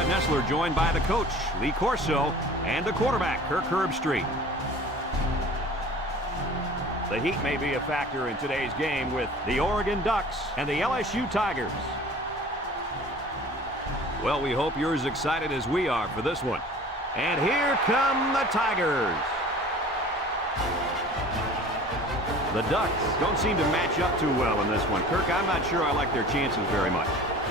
Brad Nessler, joined by the coach, Lee Corso, and the quarterback, Kirk Herbstreit. The heat may be a factor in today's game with the Oregon Ducks and the LSU Tigers. Well, we hope you're as excited as we are for this one. And here come the Tigers. The Ducks don't seem to match up too well in this one. Kirk, I'm not sure I like their chances very much.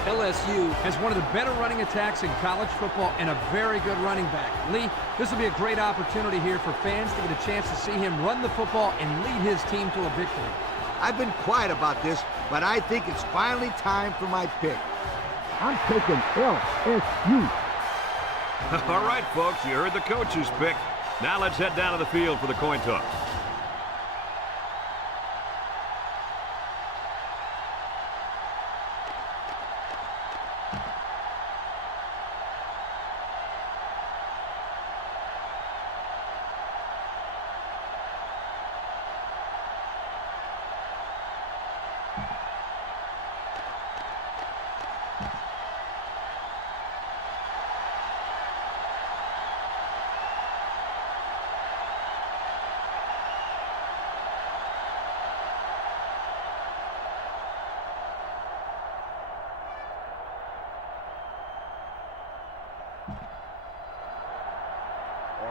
LSU has one of the better running attacks in college football and a very good running back. Lee, this will be a great opportunity here for fans to get a chance to see him run the football and lead his team to a victory. I've been quiet about this, but I think it's finally time for my pick. I'm taking LSU. All right, folks, you heard the coach's pick. Now let's head down to the field for the coin toss.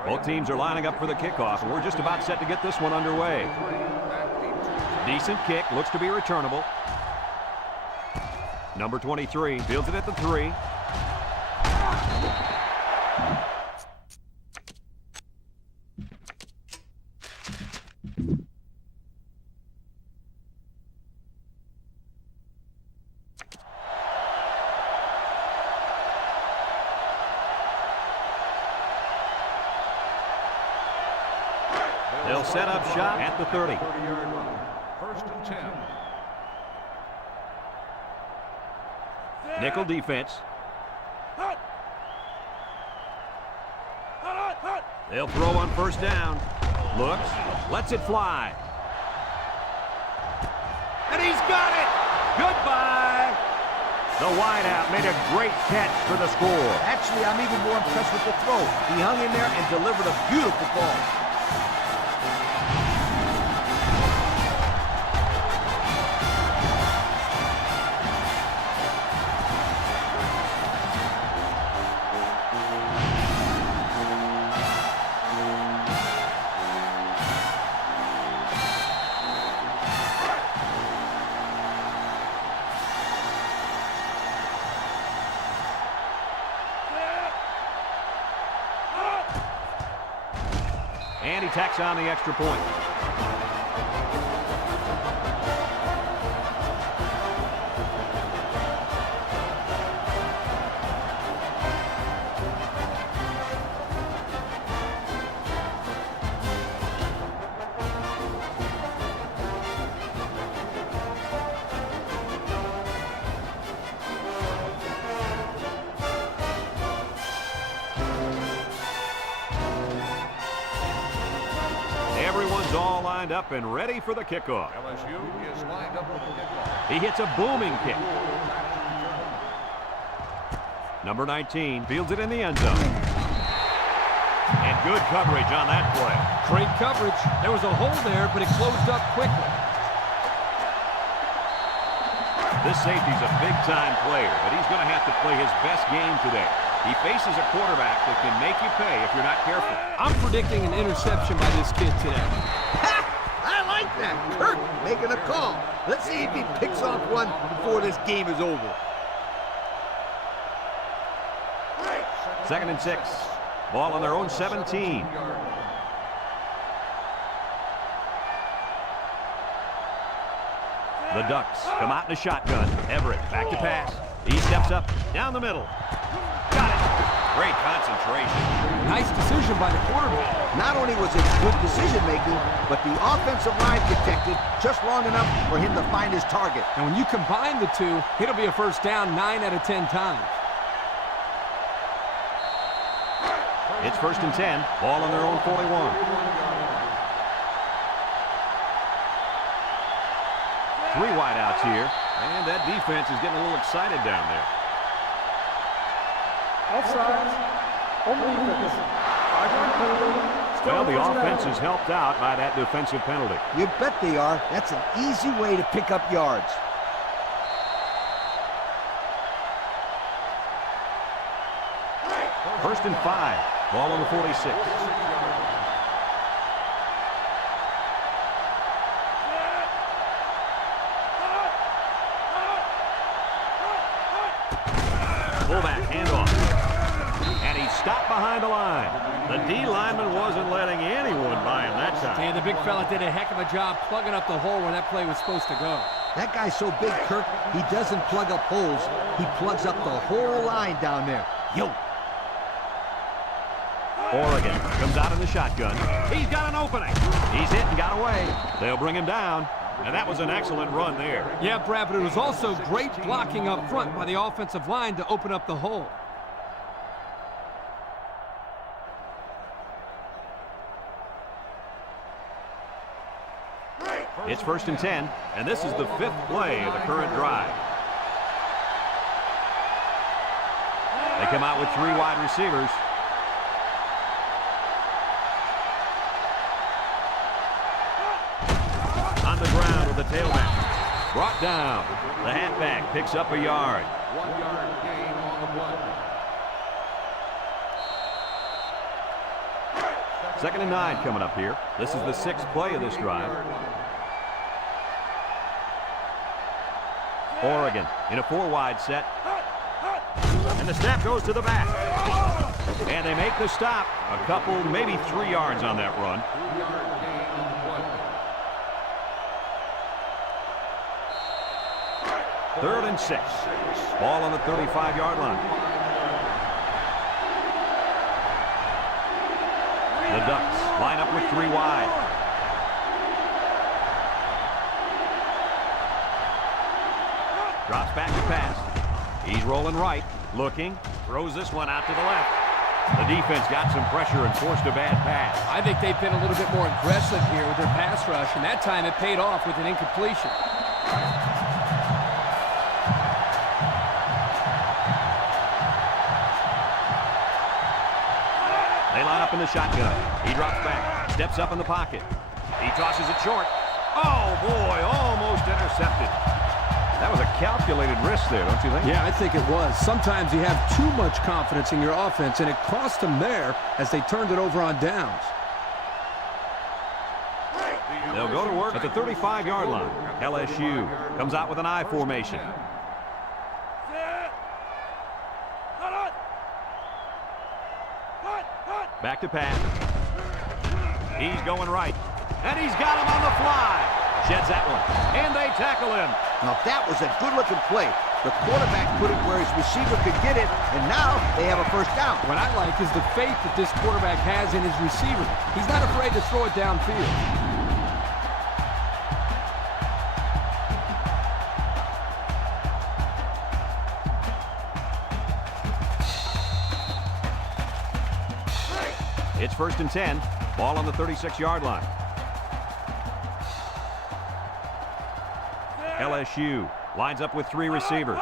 Both teams are lining up for the kickoff, and we're just about set to get this one underway. Decent kick, looks to be returnable. Number 23 fields it at the 3. They'll set up shop at the 30. First and 10. Nickel defense. They'll throw on first down. Looks, lets it fly. And he's got it! Goodbye! The wideout made a great catch for the score. Actually, I'm even more impressed with the throw. He hung in there and delivered a beautiful ball. And he tacks on the extra point. Everyone's all lined up and ready for the kickoff. LSU is lined up for the kickoff. He hits a booming kick. Number 19 fields it in the end zone. And good coverage on that play. Great coverage. There was a hole there, but it closed up quickly. This safety's a big-time player, but he's going to have to play his best game today. He faces a quarterback that can make you pay if you're not careful. I'm predicting an interception by this kid today. Ha! I like that. Kirk making a call. Let's see if he picks off one before this game is over. 2nd and 6. Ball on their own 17. The Ducks come out in a shotgun. Everett back to pass. He steps up down the middle. Got it. Great concentration. Nice decision by the quarterback. Not only was it good decision-making, but the offensive line protected just long enough for him to find his target. And when you combine the two, it'll be a first down 9 out of 10 times. It's 1st and 10. Ball on their own 41. Three wideouts here, and that defense is getting a little excited down there. Offsides. On defense. 5-yard penalty. Well, the offense is helped out by that defensive penalty. You bet they are. That's an easy way to pick up yards. First and 5. Ball on the 46. Fullback handoff. And he stopped behind the line. The D lineman wasn't letting anyone by him that time. And the big fella did a heck of a job plugging up the hole where that play was supposed to go. That guy's so big, Kirk, he doesn't plug up holes. He plugs up the whole line down there. Yo. Oregon comes out in the shotgun. He's got an opening. He's hit and got away. They'll bring him down. And that was an excellent run there. Yeah, Brad, but it was also great blocking up front by the offensive line to open up the hole. It's first and 10, and this is the 5th play of the current drive. They come out with 3 wide receivers. On the ground with the tailback. Brought down. The halfback picks up a yard. 1-yard gain on the play. Second and 9 coming up here. This is the 6th play of this drive. Oregon in a 4-wide set. And the snap goes to the back. And they make the stop. A couple, maybe 3 yards on that run. 3-yard gain on the play. 3rd and 6. Ball on the 35-yard line. The Ducks line up with 3 wide. Drops back to pass. He's rolling right, looking, throws this one out to the left. The defense got some pressure and forced a bad pass. I think they've been a little bit more aggressive here with their pass rush, and that time it paid off with an incompletion. They line up in the shotgun. He drops back, steps up in the pocket. He tosses it short. Oh, boy, almost intercepted. That was a calculated risk there, don't you think? Yeah, I think it was. Sometimes you have too much confidence in your offense, and it cost them there as they turned it over on downs. They'll go to work at the 35-yard line. LSU comes out with an I formation. Back to pass. He's going right. And he's got him on the fly. Sheds that one. And they tackle him. Now that was a good-looking play. The quarterback put it where his receiver could get it, and now they have a first down. What I like is the faith that this quarterback has in his receiver. He's not afraid to throw it downfield. It's first and 10. Ball on the 36-yard line. LSU lines up with 3 receivers.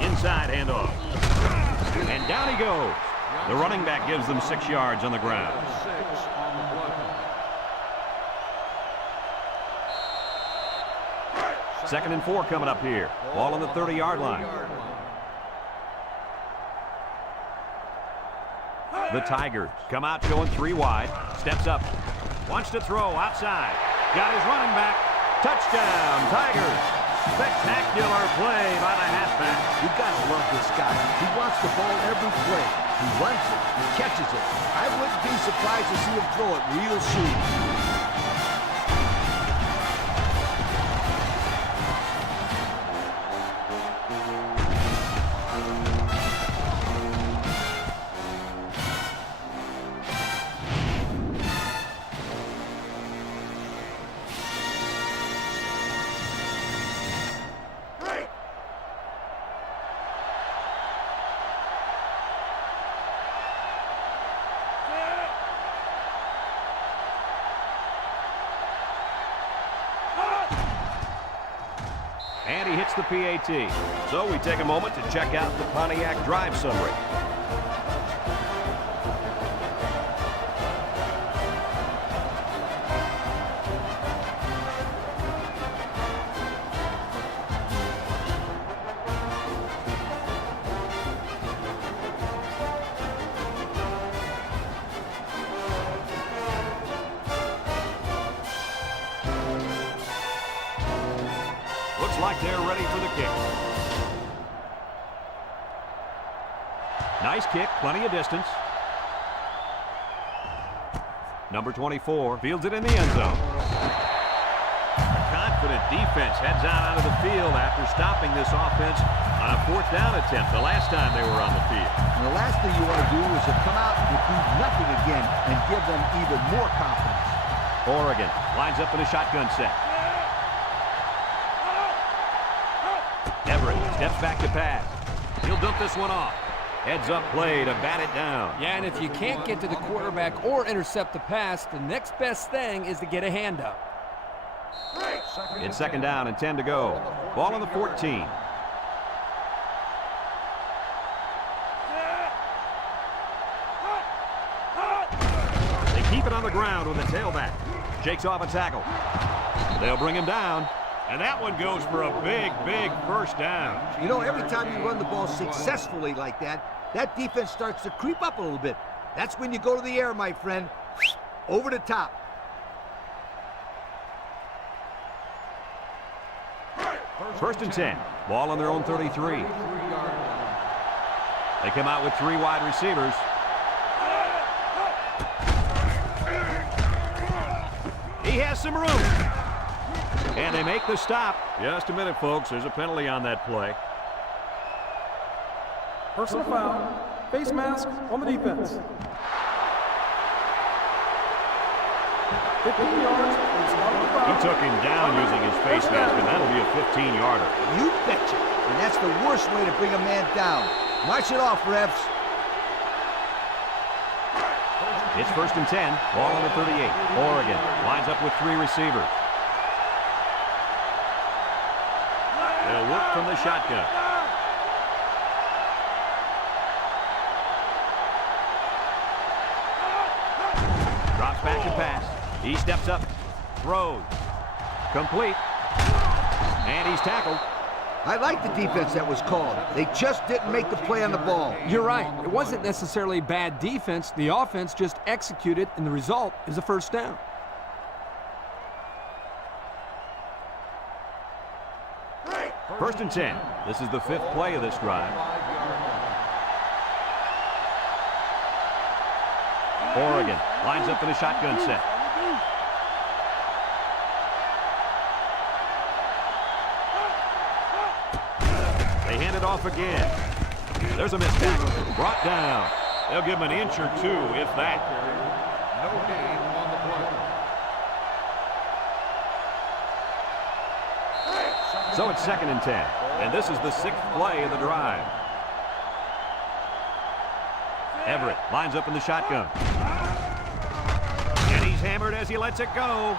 Inside handoff. And down he goes. The running back gives them 6 yards on the ground. 6 on the play. Second and 4 coming up here. Ball on the 30-yard line. The Tigers come out showing 3 wide. Steps up. Wants to throw outside. Got his running back. Touchdown, Tigers. Spectacular play by the halfback. You gotta love this guy. He wants the ball every play. He runs it. He catches it. I wouldn't be surprised to see him throw it real soon. And he hits the PAT. So we take a moment to check out the Pontiac drive summary. looks like they're ready for the kick. Nice kick, plenty of distance. Number 24 fields it in the end zone. A confident defense heads out onto the field after stopping this offense on a 4th down attempt the last time they were on the field. And the last thing you want to do is to come out and do nothing again and give them even more confidence. Oregon lines up in a shotgun set. Everett steps back to pass. He'll dump this one off. Heads up play to bat it down. Yeah, and if you can't get to the quarterback or intercept the pass, the next best thing is to get a hand up. It's 2nd down and 10 to go. Ball on the 14. They keep it on the ground with the tailback. Shakes off a tackle. They'll bring him down. And that one goes for a big, big 1st down. You know, every time you run the ball successfully like that, that defense starts to creep up a little bit. That's when you go to the air, my friend. Over the top. First and 10. Ball on their own 33. They come out with 3 wide receivers. He has some room. And they make the stop. Just a minute, folks. There's a penalty on that play. Personal foul. Face mask on the defense. 15 yards. He took him down using his face mask, and that'll be a 15-yarder. You betcha. And that's the worst way to bring a man down. March it off, refs. It's 1st and 10. Ball on the 38. Oregon lines up with 3 receivers. They'll work from the shotgun. Drops back to pass. He steps up. Throws. Complete. And he's tackled. I like the defense that was called. They just didn't make the play on the ball. You're right. It wasn't necessarily bad defense. The offense just executed, and the result is a 1st down. First and 10. This is the 5th play of this drive. Oregon lines up in a shotgun set. They hand it off again. There's a missed tackle. Brought down. They'll give him an inch or 2, if that. No gain on the play. So it's 2nd and 10. And this is the 6th play of the drive. Everett lines up in the shotgun. And he's hammered as he lets it go.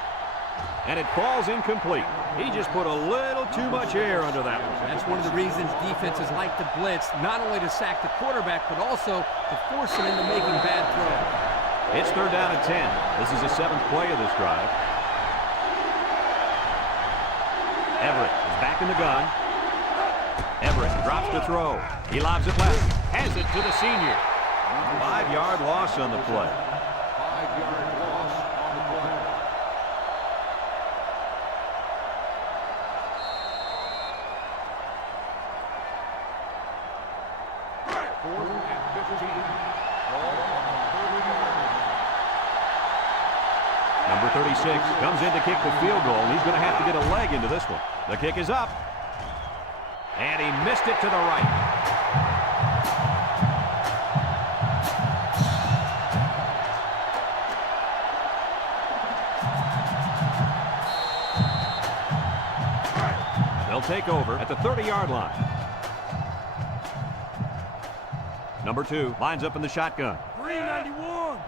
And it falls incomplete. He just put a little too much air under that one. That's one of the reasons defenses like to blitz, not only to sack the quarterback, but also to force him into making bad throws. It's 3rd down and 10. This is the 7th play of this drive. Everett is back in the gun. Everett drops to throw. He lobs it left. Has it to the senior. 5-yard loss on the play. 5-yard loss on the play. Fourth and 15. Ball on the 30-yard line. Number 36 comes in to kick the field goal, and he's going to have to get a leg into this one. The kick is up. And he missed it to the right. They'll take over at the 30-yard line. Number 2 lines up in the shotgun. 391.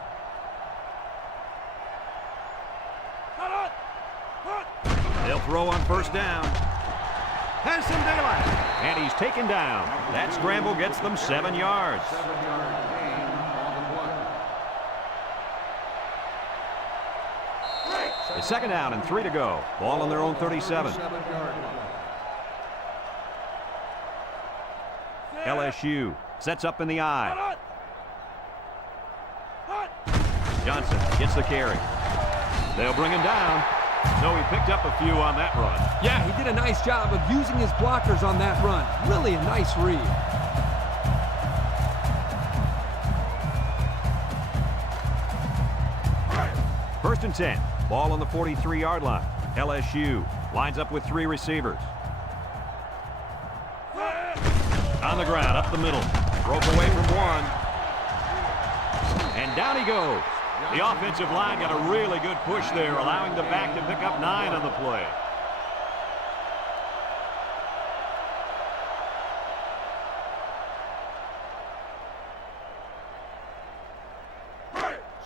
They'll throw on 1st down. Has some daylight. And he's taken down. That scramble gets them 7 yards. 7-yard gain on the play. It's 2nd down and 3 to go. Ball on their own 37. 7-yard line. LSU sets up in the eye. Johnson gets the carry. They'll bring him down. So he picked up a few on that run. Yeah, he did a nice job of using his blockers on that run. Really a nice read. First and 10. Ball on the 43-yard line. LSU lines up with 3 receivers. On the ground, up the middle. Broke away from one. And down he goes. The offensive line got a really good push there, allowing the back to pick up 9 on the play.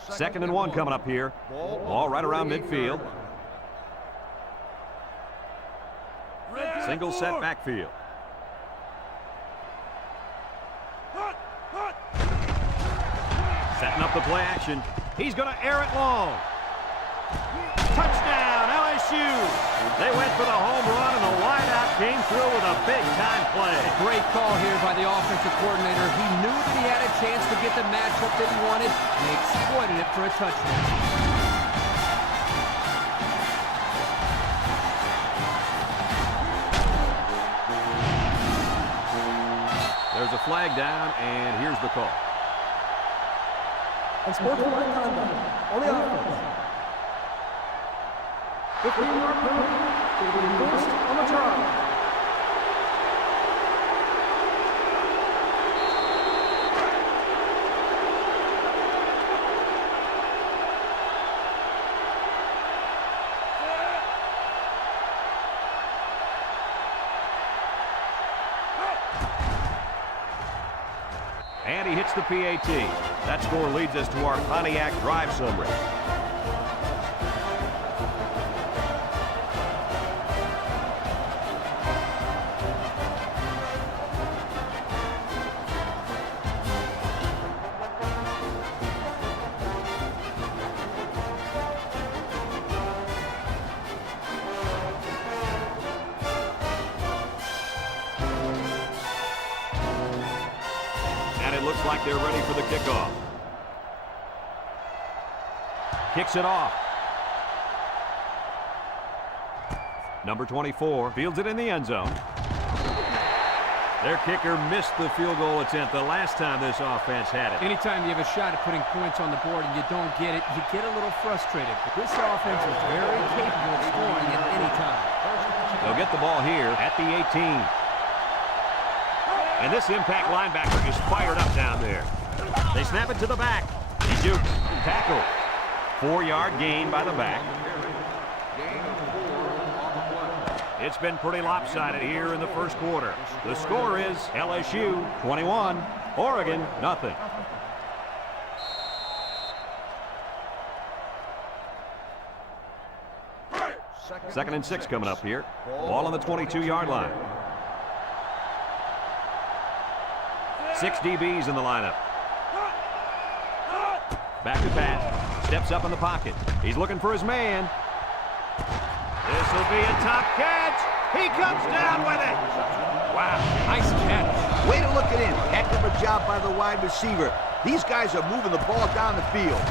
Second and 1 coming up here. Ball right around midfield. Single set backfield. Setting up the play action. He's going to air it long. Touchdown, LSU. They went for the home run, and the wideout came through with a big-time play. Great call here by the offensive coordinator. He knew that he had a chance to get the matchup that he wanted, and he exploited it for a touchdown. There's a flag down, and here's the call. Unsportsmanlike conduct on the offense. 15-yard penalty will be enforced on the try. And he hits the PAT. That score leads us to our Pontiac drive summary. And it looks like they're ready for the kickoff. Kicks it off. Number 24 fields it in the end zone. Their kicker missed the field goal attempt the last time this offense had it. Anytime you have a shot at putting points on the board and you don't get it, you get a little frustrated. But this offense is very capable of scoring at any time. They'll get the ball here at the 18. And this impact linebacker is fired up down there. They snap it to the back. He jukes. Tackle. 4-yard gain by the back. It's been pretty lopsided here in the first quarter. The score is LSU 21, Oregon nothing. Second and 6 coming up here. Ball on the 22-yard line. 6 DBs in the lineup. Back to pass. Steps up in the pocket. He's looking for his man. This will be a top catch. He comes down with it. Wow, Nice catch. Way to look it in. Heck of a job by the wide receiver. These guys are moving the ball down the field.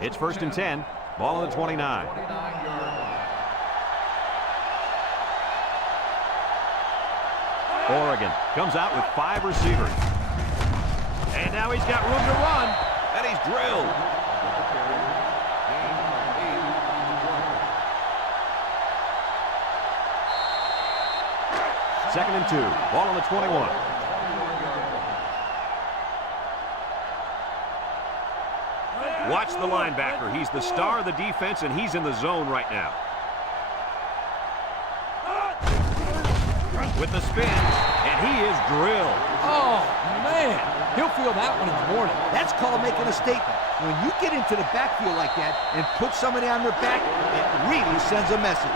It's first and 10. Ball on the 29. Oregon comes out with 5 receivers. And now he's got room to run. And he's drilled. Second and 2. Ball on the 21. Watch the linebacker. He's the star of the defense, and he's in the zone right now. With the spin, and he is drilled. Oh, man. He'll feel that one in the morning. That's called making a statement. When you get into the backfield like that and put somebody on their back, it really sends a message.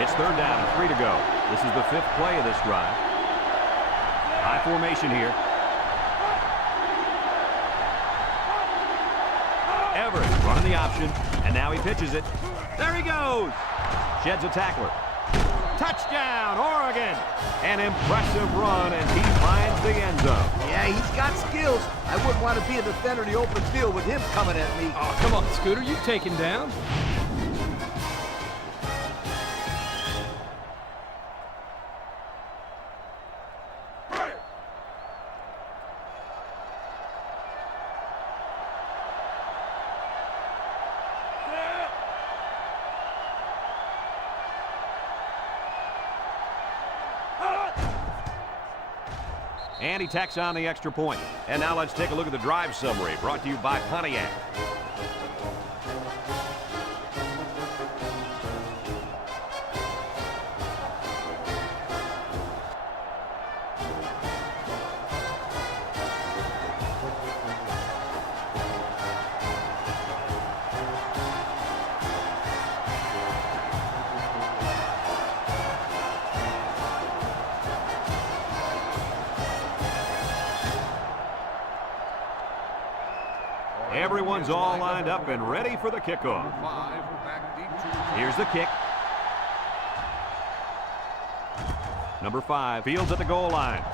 It's third down and 3 to go. This is the 5th play of this drive. High formation here. Everett running the option, and now he pitches it. There he goes. Sheds a tackler. Touchdown, Oregon! An impressive run as he finds the end zone. Yeah, he's got skills. I wouldn't want to be a defender in the open field with him coming at me. Oh, come on, Scooter. You take him down. And he tacks on the extra point. And now let's take a look at the drive summary brought to you by Pontiac. Everyone's all lined up and ready for the kickoff. Here's the kick. Number 5 fields at the goal line.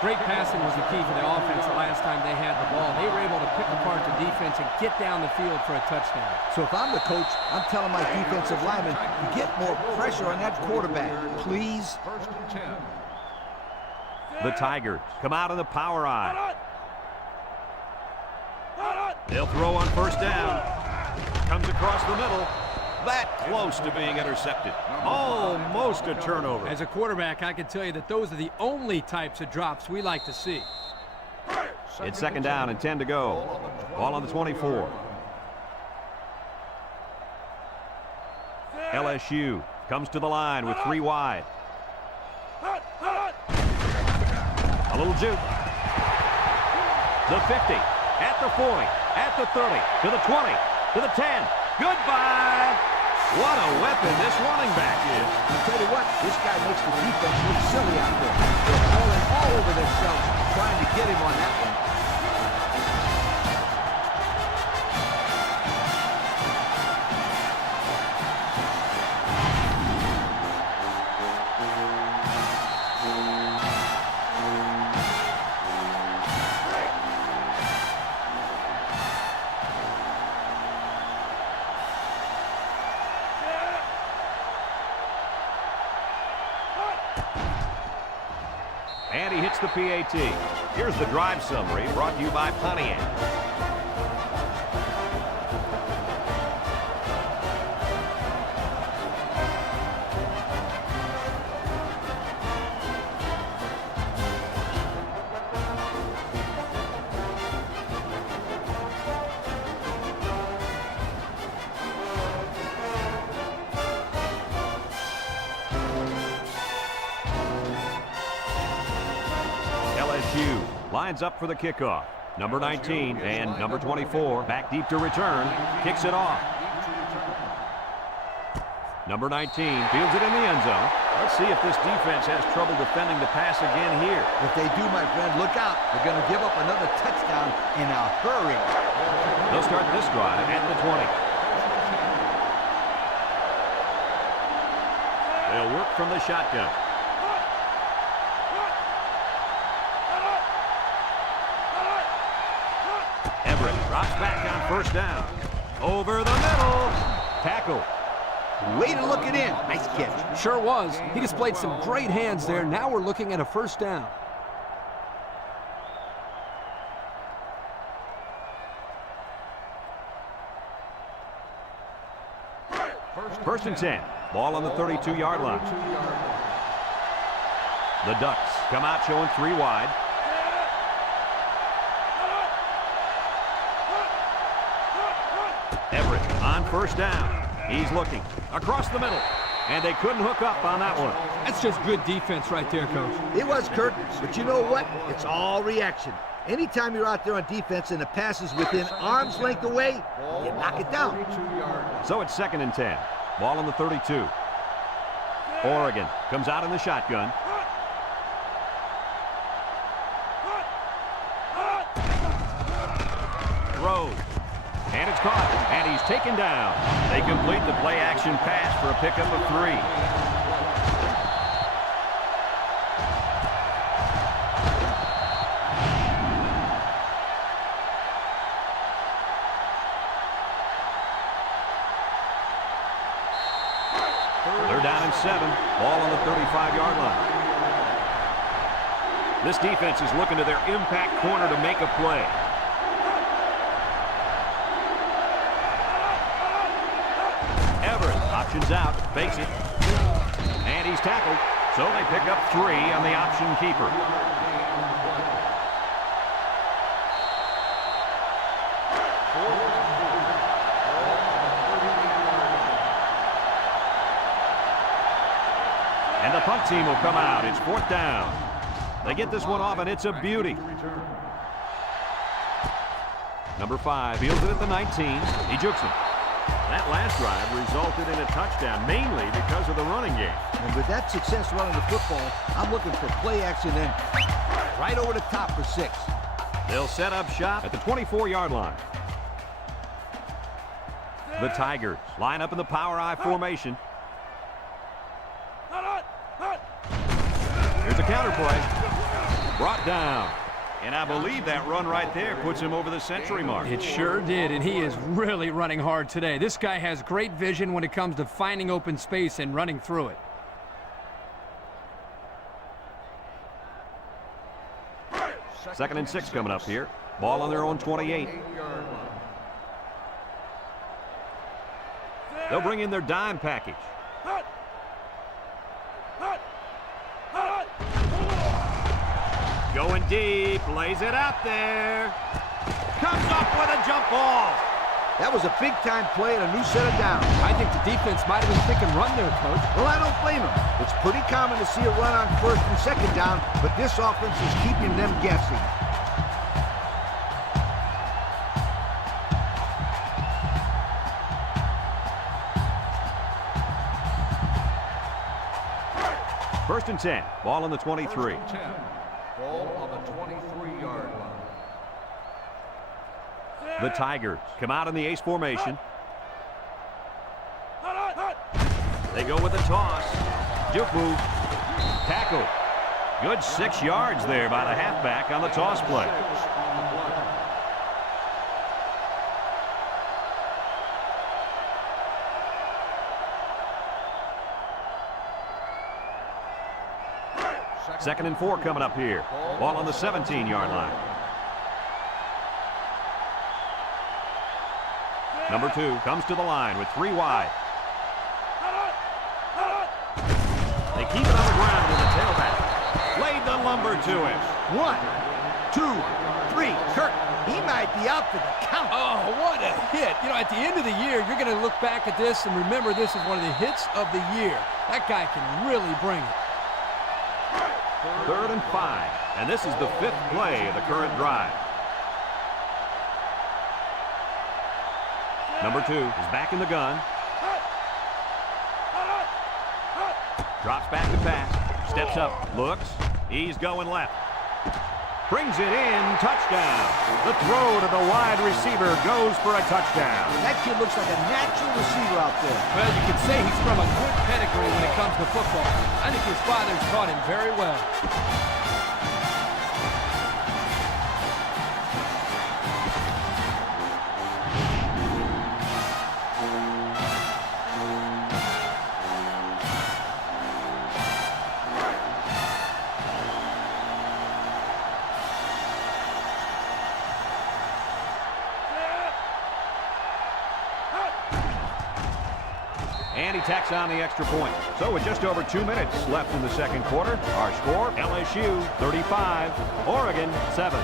Great passing was the key for the offense the last time they had the ball. They were able to pick apart the defense and get down the field for a touchdown. So if I'm the coach, I'm telling my defensive linemen to get more pressure on that quarterback, please. First and 10. The Tigers come out in the power eye. They'll throw on first down. Comes across the middle. That close to being intercepted. Almost a turnover. As a quarterback, I can tell you that those are the only types of drops we like to see. It's second down and 10 to go. Ball on the 24. LSU comes to the line with 3 wide. A little juke. The 50, at the 40, at the 30, to the 20, to the 10. Goodbye. What a weapon this running back is. I'll tell you what, this guy makes the defense look silly out there. They're falling all over themselves trying to get him on that one. And he hits the PAT. Here's the drive summary brought to you by Pontiac. LSU lines up for the kickoff. Number 19 and number 24 back deep to return. Kicks it off. Number 19 fields it in the end zone. Let's see if this defense has trouble defending the pass again here. If they do, my friend, look out. They're going to give up another touchdown in a hurry. They'll start this drive at the 20. They'll work from the shotgun. Drops back on first down. Over the middle. Tackle. Way to look it in. Nice catch. Sure was. He displayed some great hands there. Now we're looking at a first down. First and 10. Ball on the 32-yard line. The Ducks come out showing 3 wide. Everett on first down. He's looking across the middle, and they couldn't hook up on that one. That's just good defense right there, Coach. It was, Kurt, but you know what? It's all reaction. Anytime you're out there on defense and the pass is within arm's length away, you knock it down. So it's second and 10. Ball on the 32. Oregon comes out in the shotgun. Throws. And it's It's caught, and he's taken down. They complete the play-action pass for a pickup of 3. They're down in 7. Ball on the 35-yard line. This defense is looking to their impact corner to make a play. Everett options out, fakes it, and he's tackled. So they pick up 3 on the option keeper. And the punt team will come out. It's 4th down. They get this one off, and it's a beauty. Number 5 fields it at the 19. He jukes him. That last drive resulted in a touchdown, mainly because of the running game. And with that success running the football, I'm looking for play action then right over the top for 6. They'll set up shop at the 24-yard line. The Tigers line up in the power I formation. Here's a counter play. Brought down. And I believe that run right there puts him over the century mark. It sure did, and he is really running hard today. This guy has great vision when it comes to finding open space and running through it. Second and 6 coming up here. Ball on their own 28. They'll bring in their dime package. Going deep, lays it out there. Comes up with a jump ball. That was a big-time play and a new set of downs. I think the defense might have been thinking run there, Coach. Well, I don't blame him. It's pretty common to see a run on 1st and 2nd down, but this offense is keeping them guessing. First and 10. Ball on the 23. Ball on the 23-yard line. The Tigers come out in the ace formation. They go with a toss. Jufu. Tackle. Good 6 yards there by the halfback on the toss play. Second and 4 coming up here. Ball on the 17-yard line. Number 2 comes to the line with 3 wide. They keep it on the ground with the tailback. Laid the lumber to him. 1, 2, 3. Kirk, he might be out for the count. Oh, what a hit. You know, at the end of the year, you're going to look back at this and remember this is one of the hits of the year. That guy can really bring it. 3rd and 5. And this is the 5th play of the current drive. Number 2 is back in the gun. Drops back to pass. Steps up. Looks. He's going left. Brings it in. Touchdown. The throw to the wide receiver goes for a touchdown. That kid looks like a natural receiver out there. Well, you can say he's from a good pedigree when it comes to football. I think his father's taught him very well. And he tacks on the extra point. So with just over 2 minutes left in the second quarter, our score, LSU 35, Oregon 7.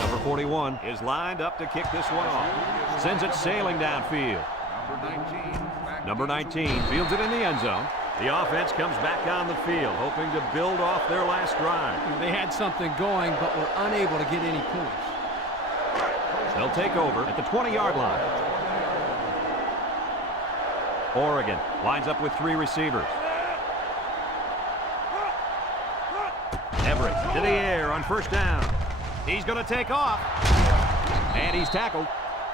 Number 41 is lined up to kick this one off. Sends it sailing downfield. Number 19. Number 19 fields it in the end zone. The offense comes back on the field, hoping to build off their last drive. They had something going, but were unable to get any points. They'll take over at the 20-yard line. Oregon lines up with 3 receivers. Everett to the air on first down. He's going to take off. And he's tackled.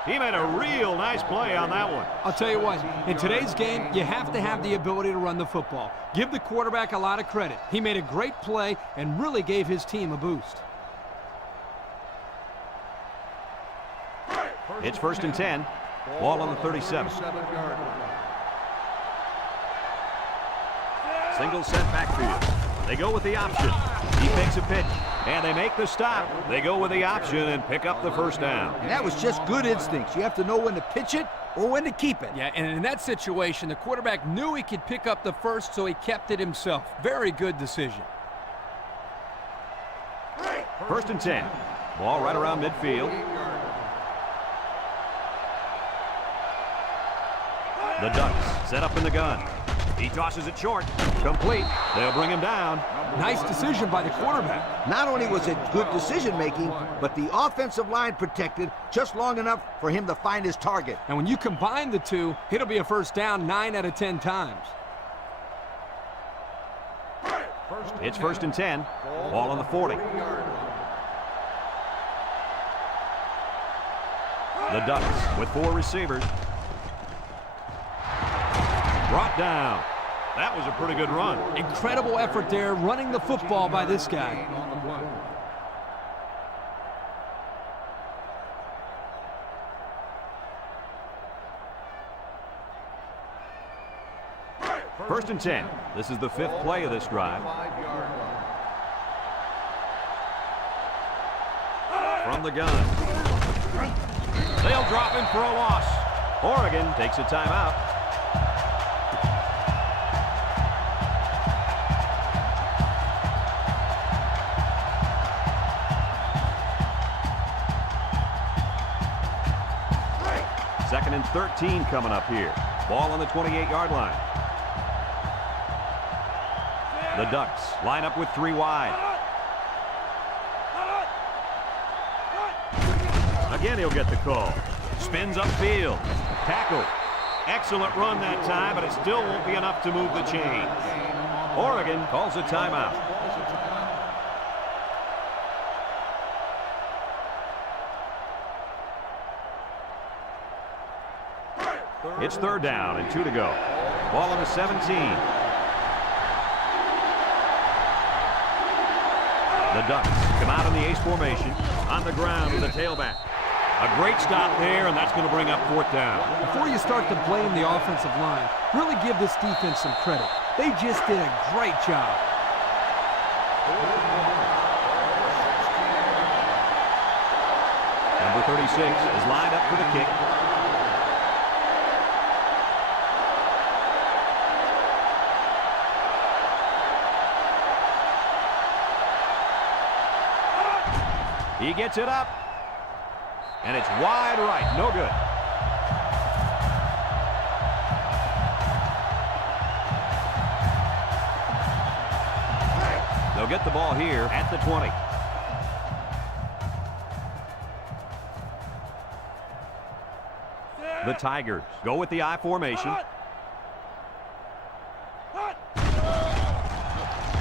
He made a real nice play on that one. I'll tell you what, in today's game, you have to have the ability to run the football. Give the quarterback a lot of credit. He made a great play and really gave his team a boost. It's 1st and 10. Ball on the 37. Single set backfield. They go with the option. He makes a pitch, and they make the stop. They go with the option and pick up the first down. And that was just good instincts. You have to know when to pitch it or when to keep it. Yeah, and in that situation, the quarterback knew he could pick up the first, so he kept it himself. Very good decision. 1st and 10. Ball right around midfield. The Ducks set up in the gun. He tosses it short. Complete. They'll bring him down. Nice decision by the quarterback. Not only was it good decision-making, but the offensive line protected just long enough for him to find his target. And when you combine the two, it'll be a first down 9 out of 10 times. It's 1st and 10. Ball on the 40. The Ducks with 4 receivers. Brought down. That was a pretty good run. Incredible effort there, running the football by this guy. First and 10. This is the 5th play of this drive. From the gun. They'll drop him for a loss. Oregon takes a timeout. Second and 13 coming up here. Ball on the 28-yard line. The Ducks line up with 3 wide. Again, he'll get the call. Spins upfield. Tackle. Excellent run that time, but it still won't be enough to move the chains. Oregon calls a timeout. It's 3rd down and 2 to go. Ball on the 17. The Ducks come out in the ace formation on the ground with a tailback. A great stop there, and that's going to bring up 4th down. Before you start to blame the offensive line, really give this defense some credit. They just did a great job. Number 36 is lined up for the kick. He gets it up, and it's wide right. No good. They'll get the ball here at the 20. The Tigers go with the I formation.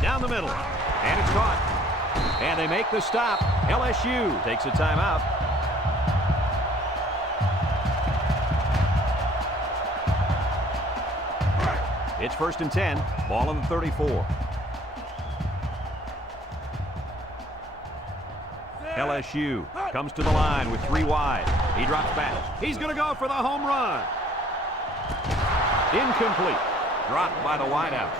Down the middle, and it's caught. And they make the stop. LSU takes a timeout. It's 1st and 10. Ball on the 34. LSU comes to the line with 3 wide. He drops back. He's going to go for the home run. Incomplete. Dropped by the wideout.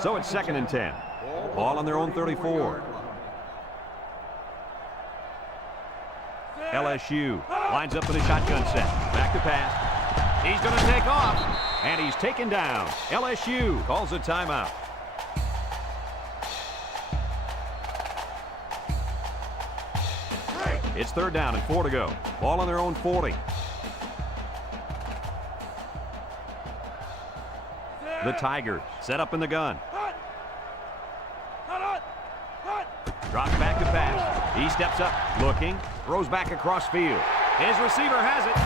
So it's 2nd and 10. Ball on their own 34. LSU lines up in a shotgun set. Back to pass. He's going to take off. And he's taken down. LSU calls a timeout. It's 3rd down and 4 to go. Ball on their own 40. The Tigers set up in the gun. Drops back to pass. He steps up, looking, throws back across field. His receiver has it.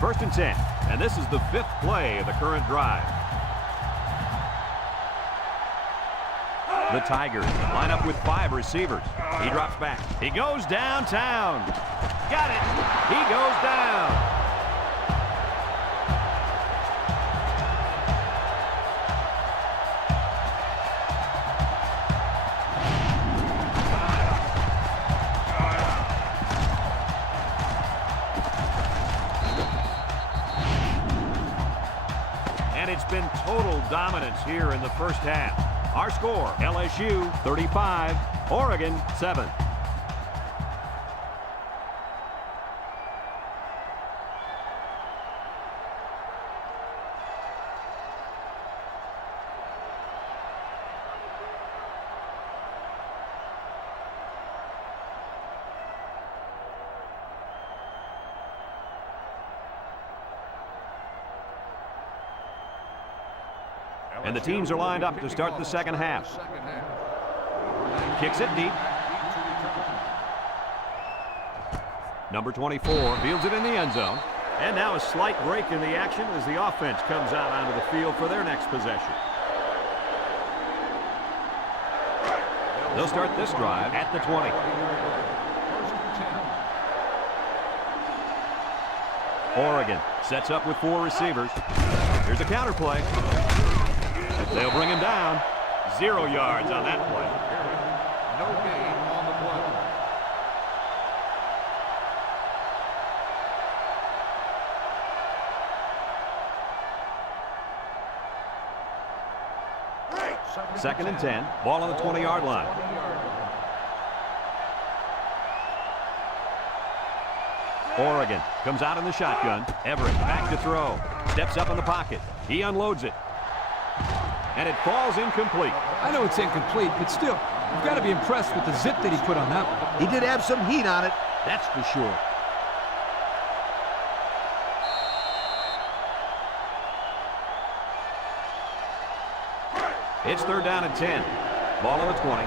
First and 10, and this is the 5th play of the current drive. The Tigers line up with 5 receivers. He drops back. He goes downtown. Got it. He goes down. And it's been total dominance here in the first half. Our score, LSU 35, Oregon 7. And the teams are lined up to start the second half. Kicks it deep. Number 24 fields it in the end zone. And now a slight break in the action as the offense comes out onto the field for their next possession. They'll start this drive at the 20. Oregon sets up with 4 receivers. Here's a counter play. They'll bring him down. 0 yards on that play. No gain on the play. Second and 10. Ball on the 20-yard line. Oregon comes out in the shotgun. Everett back to throw. Steps up in the pocket. He unloads it. And it falls incomplete. I know it's incomplete, but still, you've got to be impressed with the zip that he put on that one. He did have some heat on it, that's for sure. It's 3rd down and 10. Ball on the 20.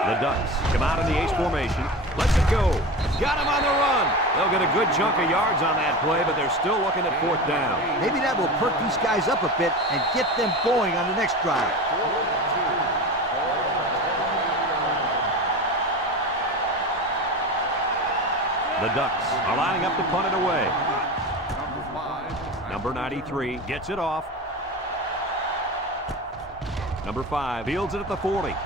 The Ducks come out in the ace formation. Let's it go. Got him on the run. They'll get a good chunk of yards on that play, but they're still looking at 4th down. Maybe that will perk these guys up a bit and get them going on the next drive. The Ducks are lining up to punt it away. Number 93 gets it off. Number 5 fields it at the 40.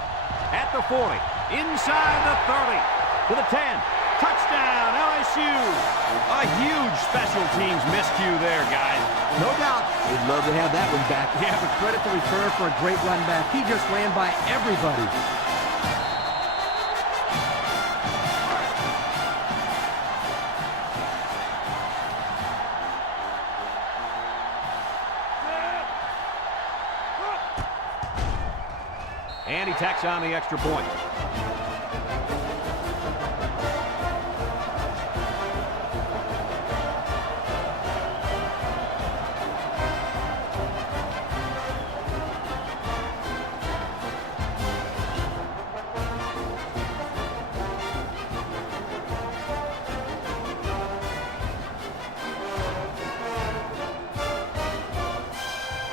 At the 40. Inside the 30. To the 10. Touchdown, LSU. A huge special teams miscue there, guys. No doubt. We'd love to have that one back. Yeah, but credit to return for a great run back. He just ran by everybody. And he tacks on the extra point.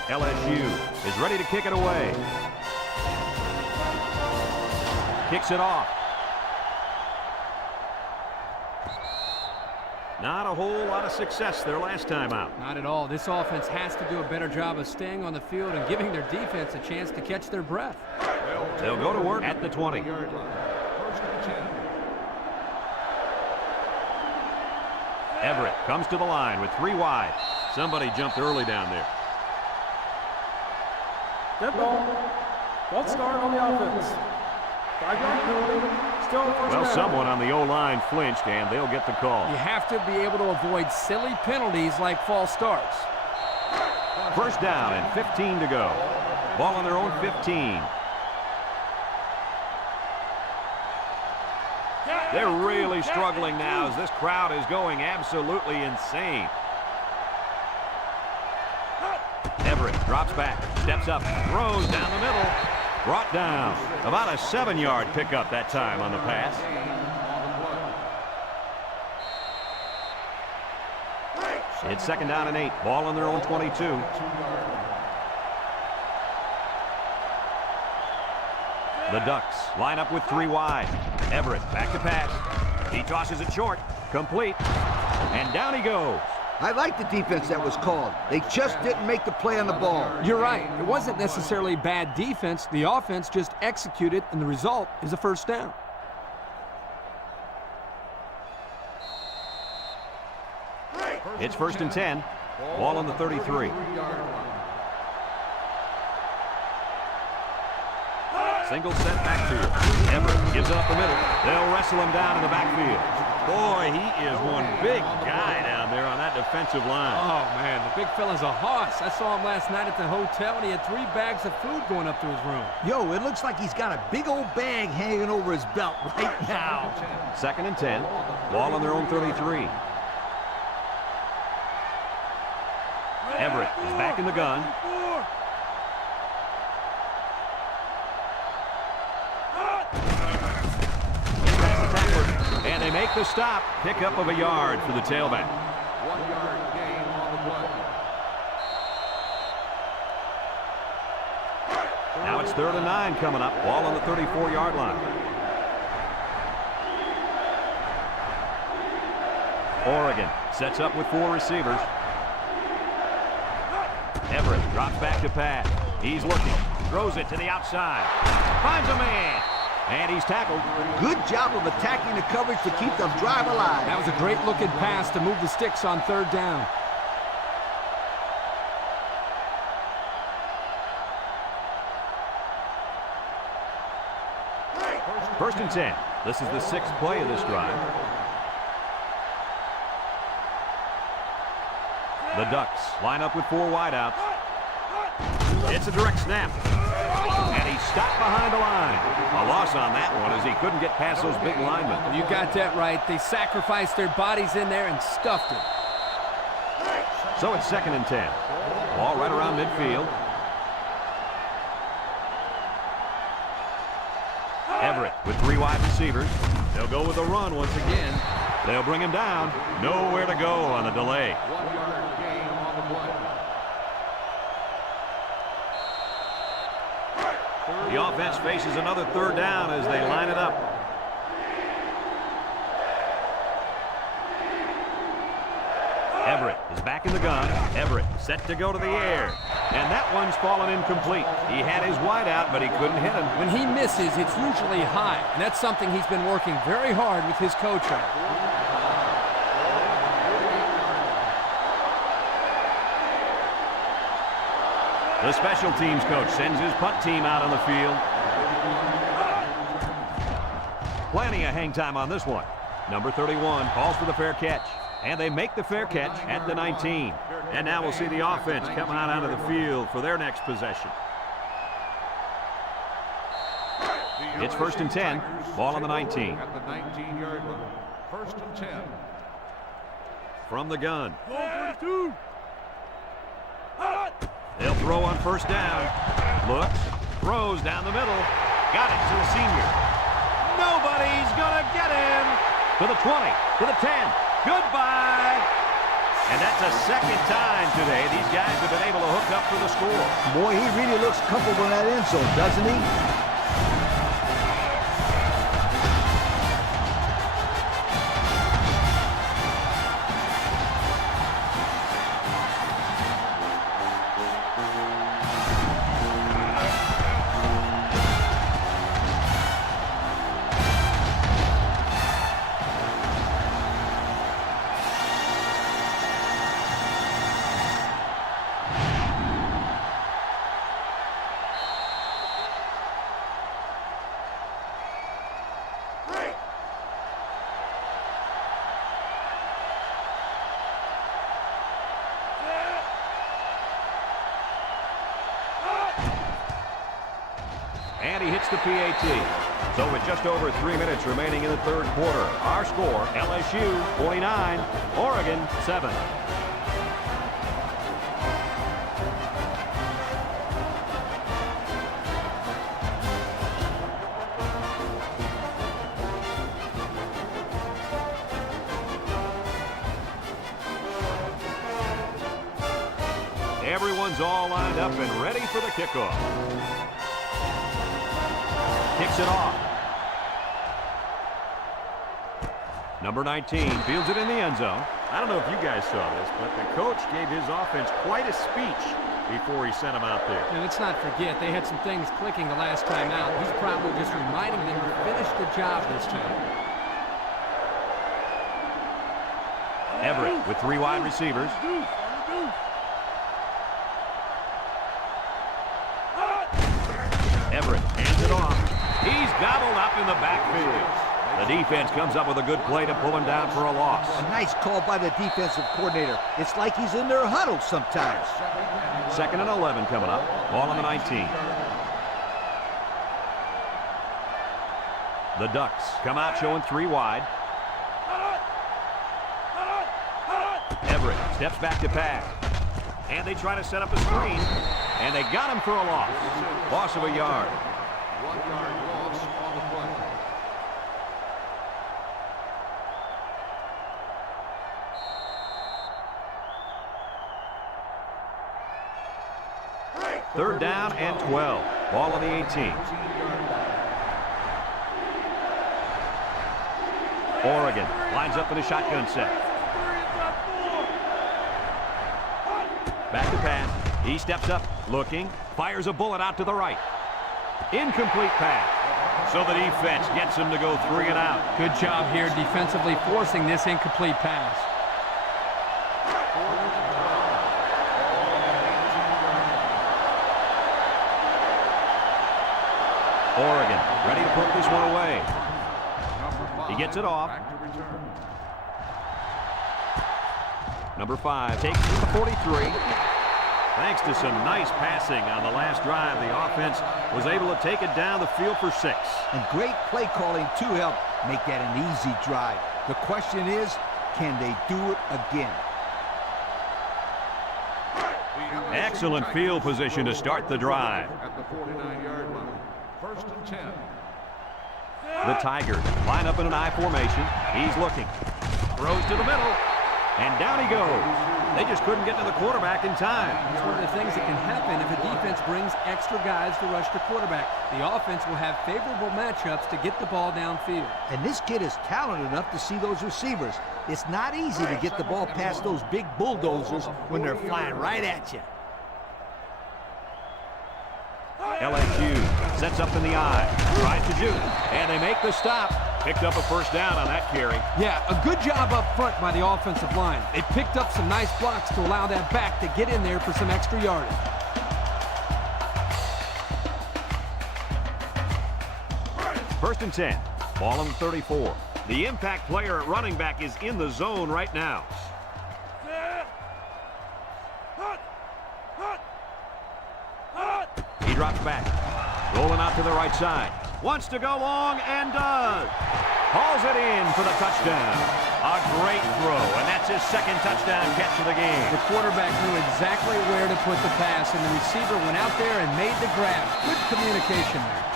LSU is ready to kick it away. Kicks it off. Not a whole lot of success their last time out. Not at all. This offense has to do a better job of staying on the field and giving their defense a chance to catch their breath. They'll go to work at the 20. Everett comes to the line with 3 wide. Somebody jumped early down there. Dead ball. False start on the offense. 5-yard penalty. Still first Well, down. someone on the O-line flinched, and they'll get the call. You have to be able to avoid silly penalties like false starts. First down and 15 to go. Ball on their own 15. They're really struggling now as this crowd is going absolutely insane. Everett drops back, steps up, throws down the middle. Brought down. About a 7-yard pickup that time on the pass. It's second down and 8. Ball on their own 22. The Ducks line up with 3 wide. Everett back to pass. He tosses it short. Complete. And down he goes. I like the defense that was called. They just didn't make the play on the ball. You're right. It wasn't necessarily bad defense. The offense just executed, and the result is a first down. It's first and 10. Ball on the 33. Single set back to him. Everett gives it up the middle. They'll wrestle him down in the backfield. Boy, he is one big guy down there on that defensive line. Oh, man, the big fella's a hoss. I saw him last night at the hotel, and he had 3 bags of food going up to his room. Yo, it looks like he's got a big old bag hanging over his belt right now. Second and 10. Ball on their own 33. Everett is back in the gun. And they make the stop. Pickup of a yard for the tailback. 1-yard gain on the play. Now it's third and 9 coming up. Ball on the 34-yard line. Oregon sets up with 4 receivers. Everett drops back to pass. He's looking. Throws it to the outside. Finds a man. And he's tackled. Good job of attacking the coverage to keep the drive alive. That was a great looking pass to move the sticks on third down. First and 10. This is the 6th play of this drive. The Ducks line up with 4 wideouts. It's a direct snap. And he's stopped behind the line. A loss on that one as he couldn't get past those big linemen. You got that right. They sacrificed their bodies in there and stuffed it. So it's second and 10. Ball right around midfield. Everett with 3 wide receivers. They'll go with a run once again. They'll bring him down. Nowhere to go on the delay. 1-yard gain on the play. The offense faces another third down as they line it up. Everett is back in the gun. Everett set to go to the air. And that one's fallen incomplete. He had his wide out, but he couldn't hit him. When he misses, it's usually high, and that's something he's been working very hard with his coach on. The special teams coach sends his punt team out on the field. Plenty of hang time on this one. Number 31 calls for the fair catch. And they make the fair catch at the 19. And now we'll see the offense come out of the field for their next possession. It's first and 10. Ball on the 19. At the 19-yard line. First and 10. From the gun. They'll throw on first down. Looks. Throws down the middle. Got it to the senior. Nobody's going to get him. To the 20. To the 10. Goodbye. And that's the second time today these guys have been able to hook up for the score. Boy, he really looks comfortable in that end zone, doesn't he? the PAT. So with just over 3 minutes remaining in the third quarter, our score, LSU 49, Oregon 7. Everyone's all lined up and ready for the kickoff. Kicks it off. Number 19 fields it in the end zone. I don't know if you guys saw this, but the coach gave his offense quite a speech before he sent them out there. And let's not forget, they had some things clicking the last time out. He's probably just reminding them to finish the job this time. Everett with 3 wide receivers. Everett hands it off. He's gobbled up in the backfield. The defense comes up with a good play to pull him down for a loss. A nice call by the defensive coordinator. It's like he's in their huddle sometimes. 2nd and 11 coming up. Ball on the 19. The Ducks come out showing 3 wide. Everett steps back to pass. And they try to set up a screen. And they got him for a loss. Loss of a yard. 1 yard loss on the play. Third down and 12. Ball on the 18. Oregon lines up in a shotgun set. Back to pass. He steps up, looking, fires a bullet out to the right. Incomplete pass. So the defense gets him to go 3 and out. Good job here defensively forcing this incomplete pass. Oregon ready to put this one away. He gets it off. Number 5 takes it to the 43. Thanks to some nice passing on the last drive, the offense was able to take it down the field for 6. And great play calling to help make that an easy drive. The question is, can they do it again? Excellent field position to start the drive. At the 49-yard line. 1st and 10. The Tigers line up in an I formation. He's looking. Throws to the middle. And down he goes. They just couldn't get to the quarterback in time. It's one of the things that can happen if a defense brings extra guys to rush the quarterback. The offense will have favorable matchups to get the ball downfield. And this kid is talented enough to see those receivers. It's not easy to get the ball past those big bulldozers when they're flying right at you. LSU sets up in the I, tries to shoot, and they make the stop. Picked up a 1st down on that carry. Yeah, a good job up front by the offensive line. They picked up some nice blocks to allow that back to get in there for some extra yardage. First and 10. Ball on the 34. The impact player at running back is in the zone right now. He drops back. Rolling out to the right side. Wants to go long and does. Hauls it in for the touchdown. A great throw, and that's his 2nd touchdown catch of the game. The quarterback knew exactly where to put the pass, and the receiver went out there and made the grab. Good communication there.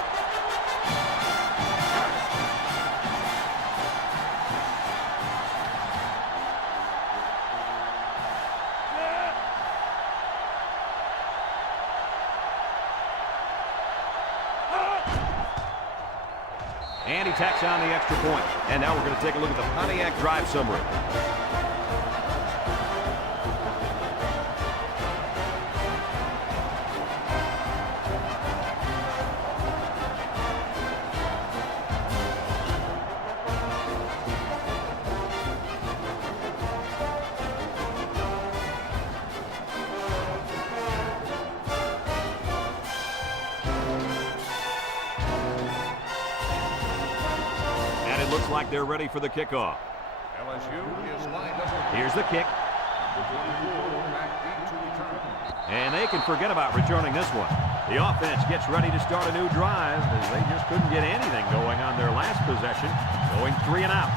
And he tacks on the extra point. And now we're going to take a look at the Pontiac drive summary. Looks like they're ready for the kickoff. LSU is lined up. Here's the kick. And they can forget about returning this one. The offense gets ready to start a new drive as they just couldn't get anything going on their last possession, going 3 and out.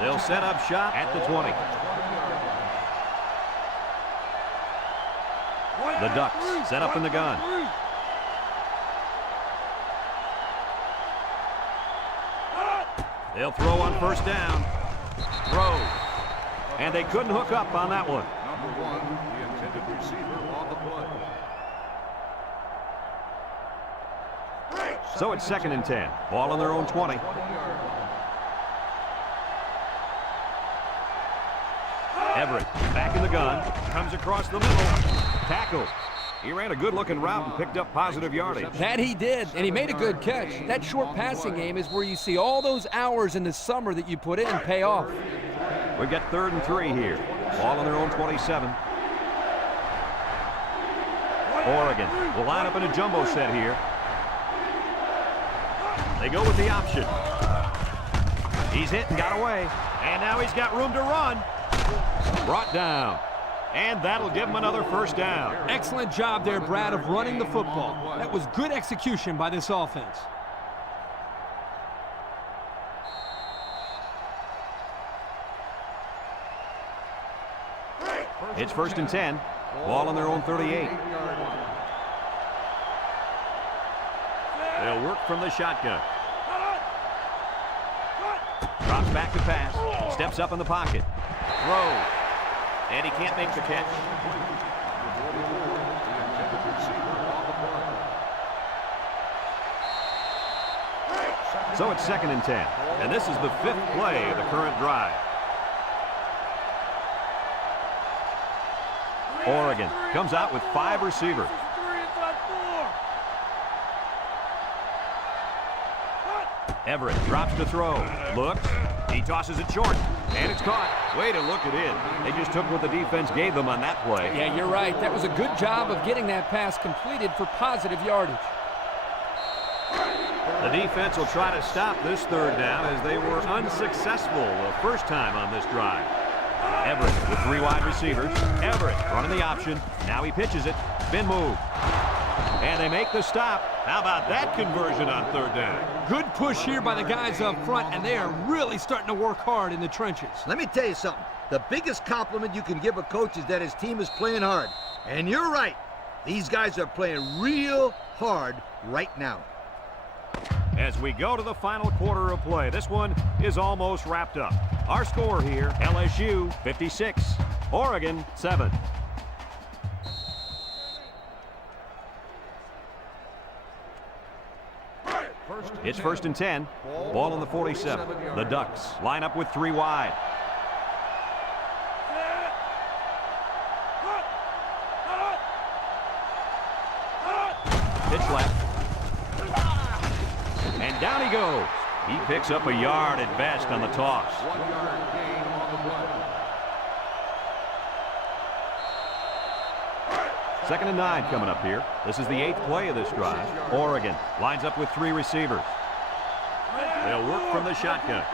They'll set up shop at the 20. The Ducks set up in the gun. They'll throw on first down. Throw. And they couldn't hook up on that one. Number 1, the intended receiver on the play. So it's 2nd and 10. Ball on their own 20. Everett back in the gun. Comes across the middle. Tackle. He ran a good-looking route and picked up positive yardage. That he did, and he made a good catch. That short passing game is where you see all those hours in the summer that you put in pay off. We've got 3rd and 3 here. Ball on their own 27. Oregon will line up in a jumbo set here. They go with the option. He's hit and got away. And now he's got room to run. Brought down. And that'll give him another first down. Excellent job there, Brad, of running the football. That was good execution by this offense. It's 1st and 10. Ball on their own 38. They'll work from the shotgun. Drops back to pass. Steps up in the pocket. Throw. And he can't make the catch. So it's 2nd and 10. And this is the 5th play of the current drive. Oregon comes out with 5 receivers. Everett drops to throw. Looks. He tosses it short. And it's caught. Way to look it in. They just took what the defense gave them on that play. Yeah, you're right. That was a good job of getting that pass completed for positive yardage. The defense will try to stop this 3rd down as they were unsuccessful the first time on this drive. Everett with 3 wide receivers. Everett running the option. Now he pitches it. Spin move. And they make the stop. How about that conversion on 3rd down? Good push here by the guys up front, and they are really starting to work hard in the trenches. Let me tell you something. The biggest compliment you can give a coach is that his team is playing hard. And you're right. These guys are playing real hard right now. As we go to the final quarter of play, this one is almost wrapped up. Our score here, LSU 56, Oregon 7. It's 1st and 10. Ball on the 47. The Ducks line up with 3 wide. Pitch left. And down he goes. He picks up a yard at best on the toss. 1 yard gain on the play. 2nd and 9 coming up here. This is the 8th play of this drive. Oregon lines up with 3 receivers. They'll work from the shotgun.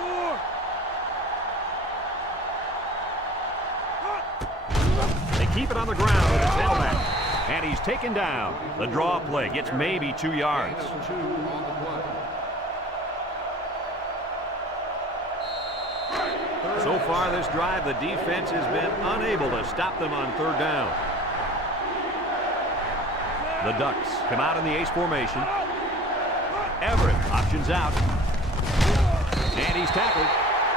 They keep it on the ground with a tailback. And he's taken down. The draw play gets maybe 2 yards. 2 on the play. So far this drive, the defense has been unable to stop them on 3rd down. The Ducks come out in the ace formation. Everett options out. And he's tackled.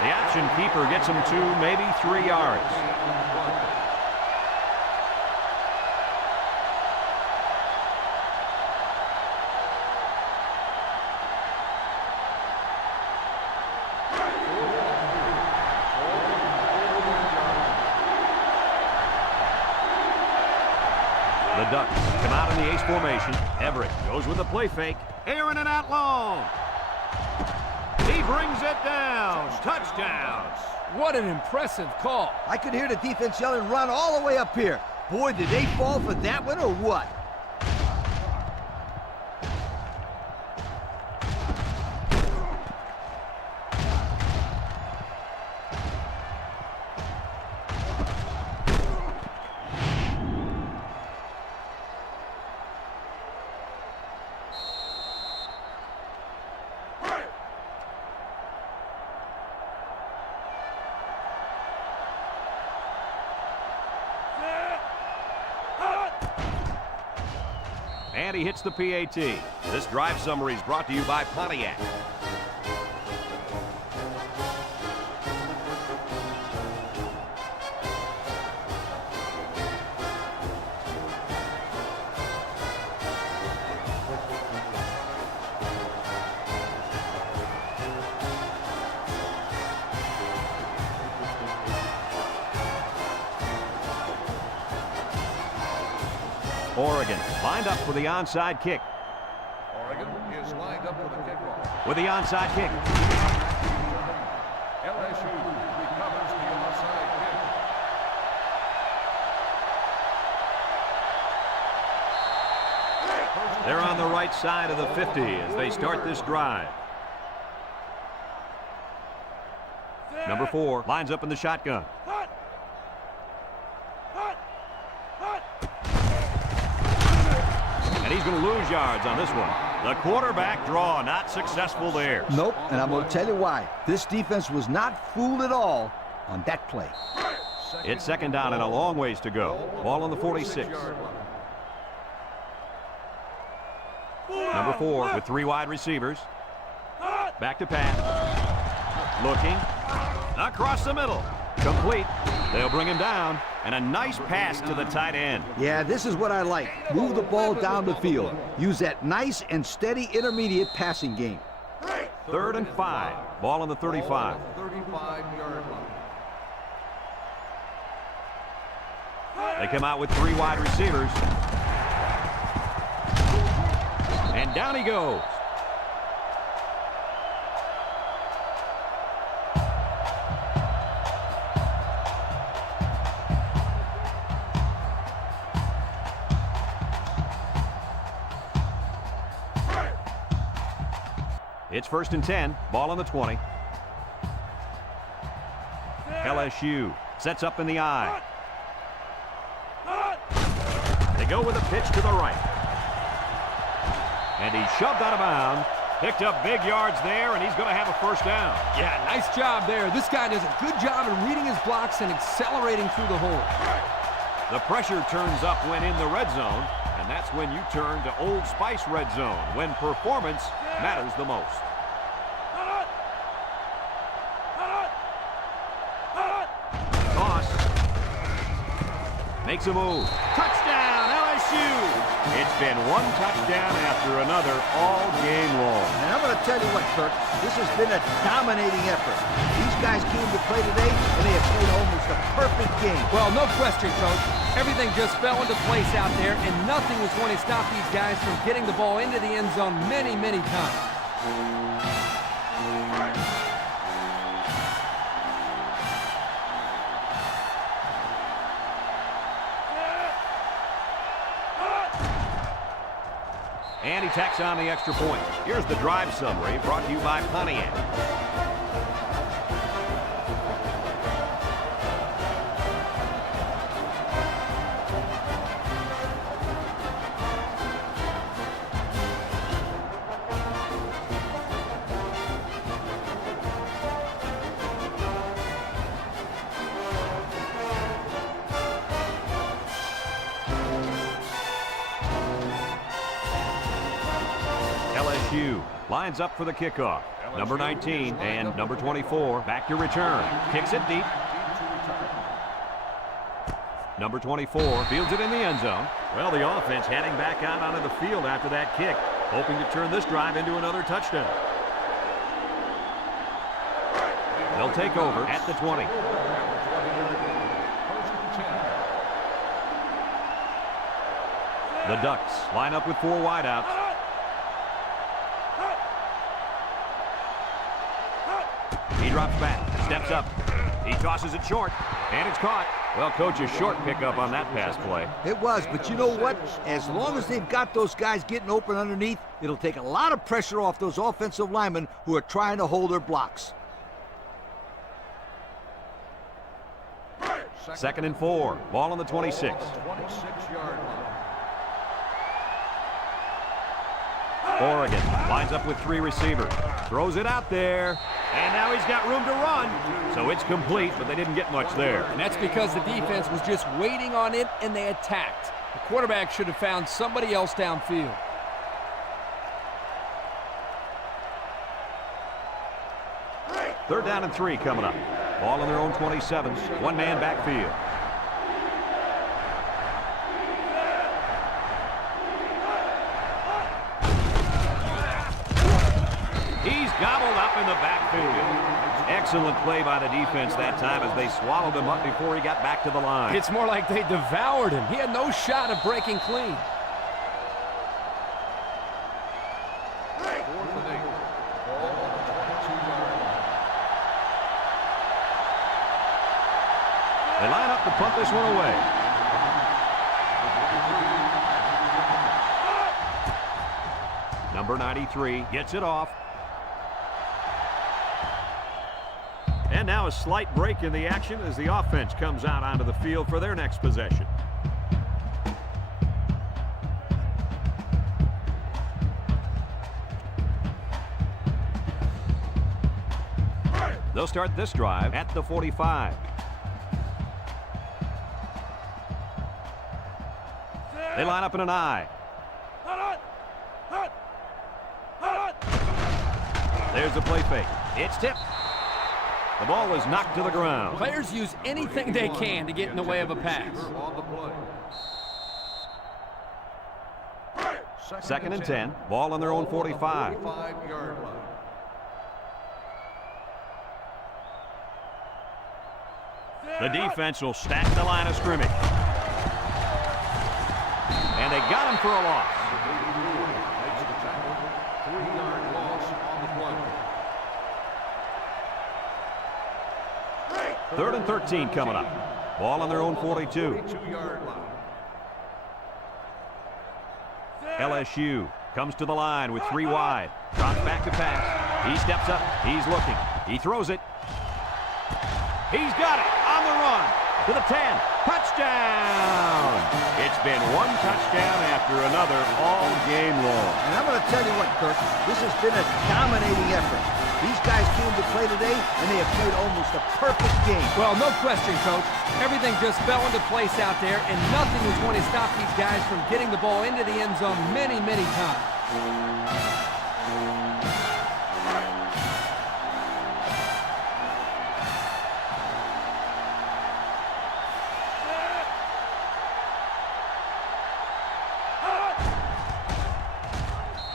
The option keeper gets him 2, maybe 3 yards. The Ducks come out in the ace formation. Everett goes with the play fake. Aaron and out long. He brings it down. Touchdown. What an impressive call. I could hear the defense yelling, run all the way up here. Boy, did they fall for that one or what? And he hits the PAT. This drive summary is brought to you by Pontiac. Oregon lined up for the onside kick. Oregon is lined up with a kickoff. With the onside kick. LSU recovers the onside kick. They're on the right side of the 50 as they start this drive. Number 4 lines up in the shotgun. And he's going to lose yards on this one. The quarterback draw not successful there. Nope, and I'm going to tell you why. This defense was not fooled at all on that play. It's second down and a long ways to go. Ball on the 46. Number 4 with 3 wide receivers. Back to pass. Looking. Across the middle. Complete. They'll bring him down. And a nice pass to the tight end. Yeah, this is what I like. Move the ball down the field. Use that nice and steady intermediate passing game. 3rd and 5. Ball on the 35. 35-yard line. They come out with 3 wide receivers. And down he goes. It's 1st and 10. Ball on the 20. LSU sets up in the I. They go with a pitch to the right. And he's shoved out of bounds. Picked up big yards there, and he's going to have a first down. Yeah, nice job there. This guy does a good job of reading his blocks and accelerating through the hole. The pressure turns up when in the red zone, and that's when you turn to Old Spice Red Zone, when performance matters the most. Toss. Makes a move. Touchdown, LSU! It's been one touchdown after another all game long. And I'm going to tell you what, Kirk, this has been a dominating effort. These guys came to play today, and they have played almost a perfect game. Well, no question, Coach. Everything just fell into place out there, and nothing was going to stop these guys from getting the ball into the end zone many, many times. And he tacks on the extra point. Here's the drive summary brought to you by Pontiac. LSU lines up for the kickoff. Number 19 and number 24 back to return. Kicks it deep. Number 24 fields it in the end zone. Well, the offense heading back out onto the field after that kick, hoping to turn this drive into another touchdown. They'll take over at the 20. The Ducks line up with 4 wideouts. He drops back, steps up. He tosses it short, and it's caught. Well, Coach, a short pickup on that pass play. It was, but you know what? As long as they've got those guys getting open underneath, it'll take a lot of pressure off those offensive linemen who are trying to hold their blocks. 2nd and 4. Ball on the 26. 26-yard line. Oregon lines up with 3 receivers. Throws it out there. And now he's got room to run. So it's complete, but they didn't get much there. And that's because the defense was just waiting on it, and they attacked. The quarterback should have found somebody else downfield. Third down and 3 coming up. Ball on their own 27. One man backfield. He's gobbled up in the backfield. Excellent play by the defense that time as they swallowed him up before he got back to the line. It's more like they devoured him. He had no shot of breaking clean. They line up to punt this one away. Number 93 gets it off. And now a slight break in the action as the offense comes out onto the field for their next possession. They'll start this drive at the 45. They line up in an I. There's the play fake. It's tipped. The ball was knocked to the ground. Players use anything they can to get in the way of a pass. Second and 10. Ball on their own 45. The defense will stack the line of scrimmage. And they got him for a loss. Third and 13 coming up. Ball on their own 42. LSU comes to the line with 3 wide. Drops back to pass. He steps up. He's looking. He throws it. He's got it on the run to the 10. Touchdown! It's been one touchdown after another all game long. And I'm going to tell you what, Kirk, this has been a dominating effort. These guys came to play today, and they have played almost a perfect game. Well, no question, Coach. Everything just fell into place out there, and nothing was going to stop these guys from getting the ball into the end zone many, many times.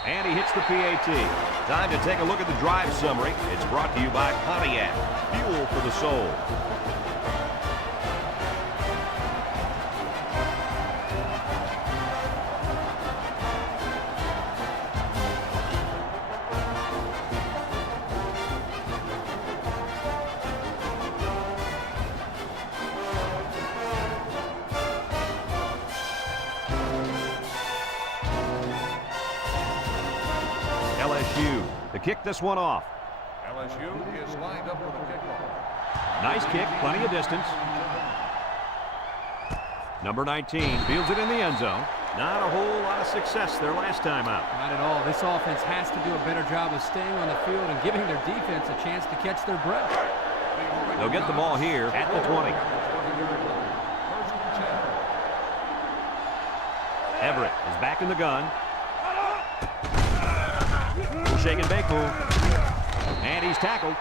And he hits the PAT. Time to take a look at the drive summary. It's brought to you by Pontiac. Fuel for the soul. LSU to kick this one off. LSU is lined up with a kickoff. Nice kick, plenty of distance. Number 19 fields it in the end zone. Not a whole lot of success their last time out. Not at all. This offense has to do a better job of staying on the field and giving their defense a chance to catch their breath. They'll get the ball here at the 20. Everett is back in the gun. Shake and bake move. And he's tackled.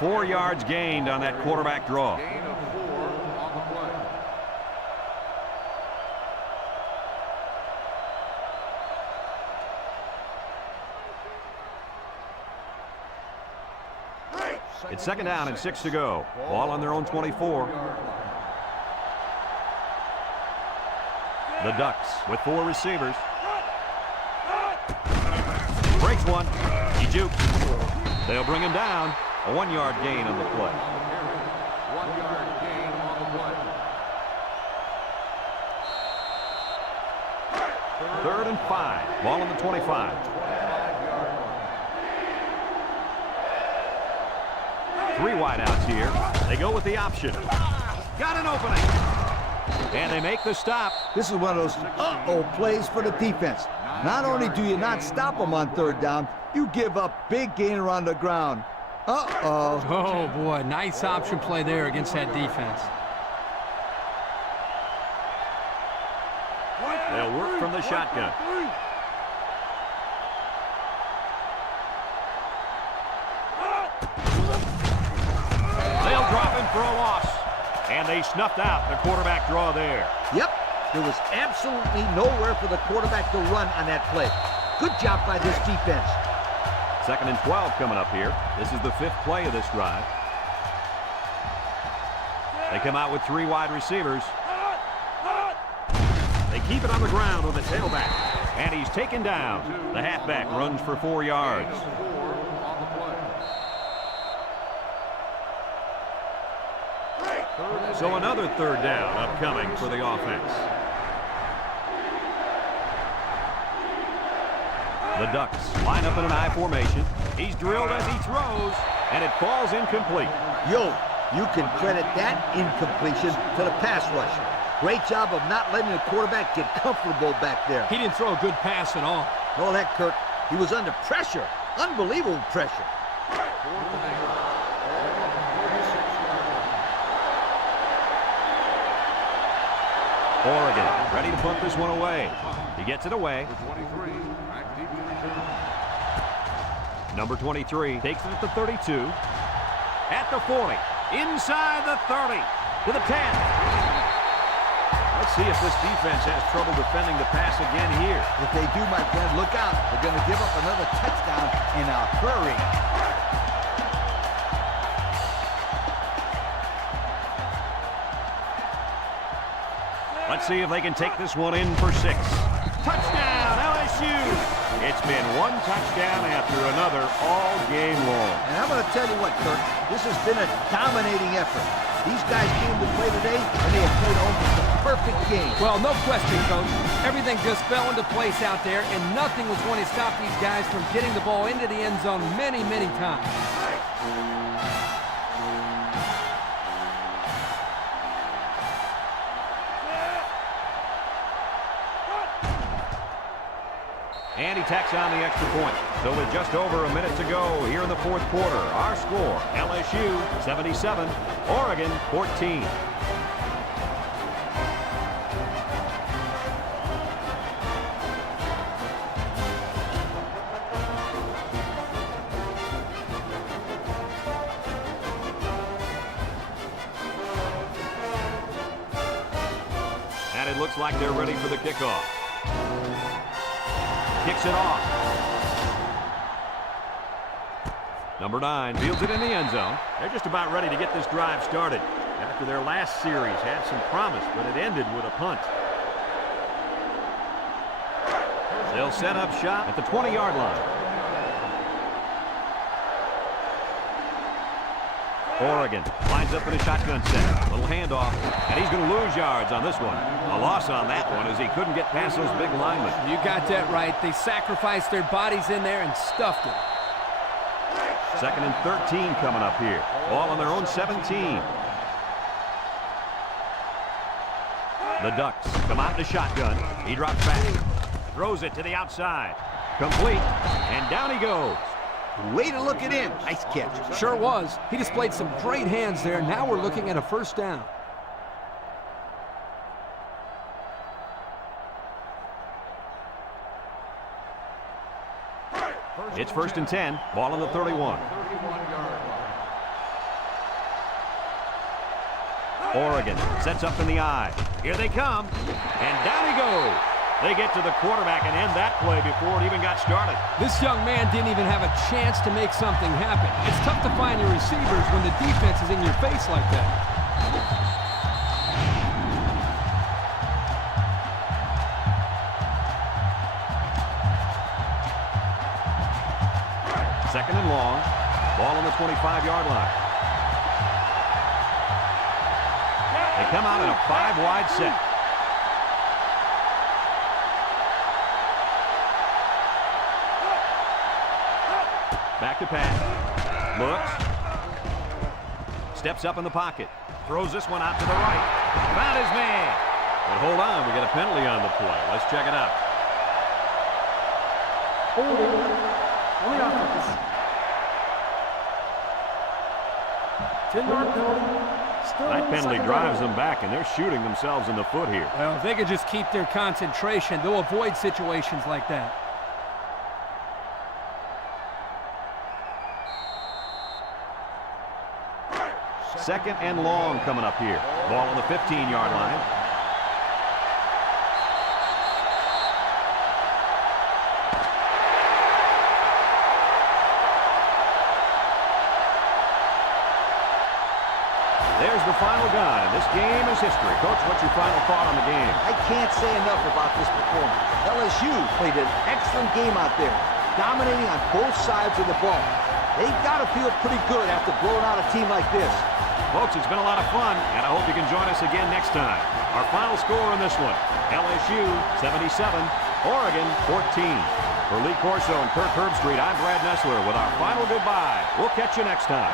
4 yards gained on that quarterback draw. Gain of 4 on the play. It's second down and 6 to go. Ball on their own 24. The Ducks with 4 receivers. Breaks one. He jukes. They'll bring him down. A 1-yard gain on the play. 1-yard gain on the play. Third and 5. Ball on the 25. 3 wideouts here. They go with the option. Got an opening. And they make the stop. This is one of those uh-oh plays for the defense. Not only do you not stop them on third down, you give up big gain around the ground. Uh-oh. Oh, boy. Nice option play there against that defense. from the shotgun. They'll drop him for a loss. And they snuffed out the quarterback draw there. Yep, there was absolutely nowhere for the quarterback to run on that play. Good job by this defense. 2nd and 12 coming up here. This is the 5th play of this drive. They come out with 3 wide receivers. They keep it on the ground with the tailback. And he's taken down. The halfback runs for 4 yards. So another 3rd down upcoming for the offense. The Ducks line up in an I formation. He's drilled as he throws, and it falls incomplete. Yo, you can credit that incompletion to the pass rush. Great job of not letting the quarterback get comfortable back there. He didn't throw a good pass at all. All that, Kirk. He was under pressure. Unbelievable pressure. Oregon ready to punt this one away. He gets it away. Number 23 takes it at the 32. At the 40. Inside the 30. To the 10. Let's see if this defense has trouble defending the pass again here. If they do, my friend, look out. They're going to give up another touchdown in a hurry. Let's see if they can take this one in for 6. Touchdown, LSU! It's been one touchdown after another all game long. And I'm going to tell you what, Kirk, this has been a dominating effort. These guys came to play today, and they have played almost a perfect game. Well, no question, Coach. Everything just fell into place out there, and nothing was going to stop these guys from getting the ball into the end zone many, many times. And he tacks on the extra point. So with just over a minute to go here in the 4th quarter, our score, LSU 77, Oregon 14. And it looks like they're ready for the kickoff. Kicks it off. Number 9 fields it in the end zone. They're just about ready to get this drive started. After their last series had some promise, but it ended with a punt. They'll set up shop at the 20-yard line. Oregon lines up in a shotgun set. Little handoff, and he's going to lose yards on this one. A loss on that one as he couldn't get past those big linemen. You got that right. They sacrificed their bodies in there and stuffed it. 2nd and 13 coming up here. Ball on their own 17. The Ducks come out in the shotgun. He drops back. Throws it to the outside. Complete. And down he goes. Way to look it in. Nice catch. Sure was. He displayed some great hands there. Now we're looking at a 1st down. It's 1st and 10. Ball on the 31. Oregon sets up in the I. Here they come. And down he goes. They get to the quarterback and end that play before it even got started. This young man didn't even have a chance to make something happen. It's tough to find your receivers when the defense is in your face like that. Second and long. Ball on the 25-yard line. They come out in a 5-wide set. Back to pass. Looks. Steps up in the pocket. Throws this one out to the right. Found his man. But hold on, we got a penalty on the play. Let's check it out. Holding on the offense. 10-yard penalty. That penalty drives them back, and they're shooting themselves in the foot here. Well, if they could just keep their concentration, they'll avoid situations like that. Second and long coming up here. Ball on the 15-yard line. There's the final gun, and this game is history. Coach, what's your final thought on the game? I can't say enough about this performance. LSU played an excellent game out there, dominating on both sides of the ball. They've got to feel pretty good after blowing out a team like this. Folks, it's been a lot of fun, and I hope you can join us again next time. Our final score in this one, LSU 77, Oregon 14. For Lee Corso and Kirk Herbstreit, I'm Brad Nessler with our final goodbye. We'll catch you next time.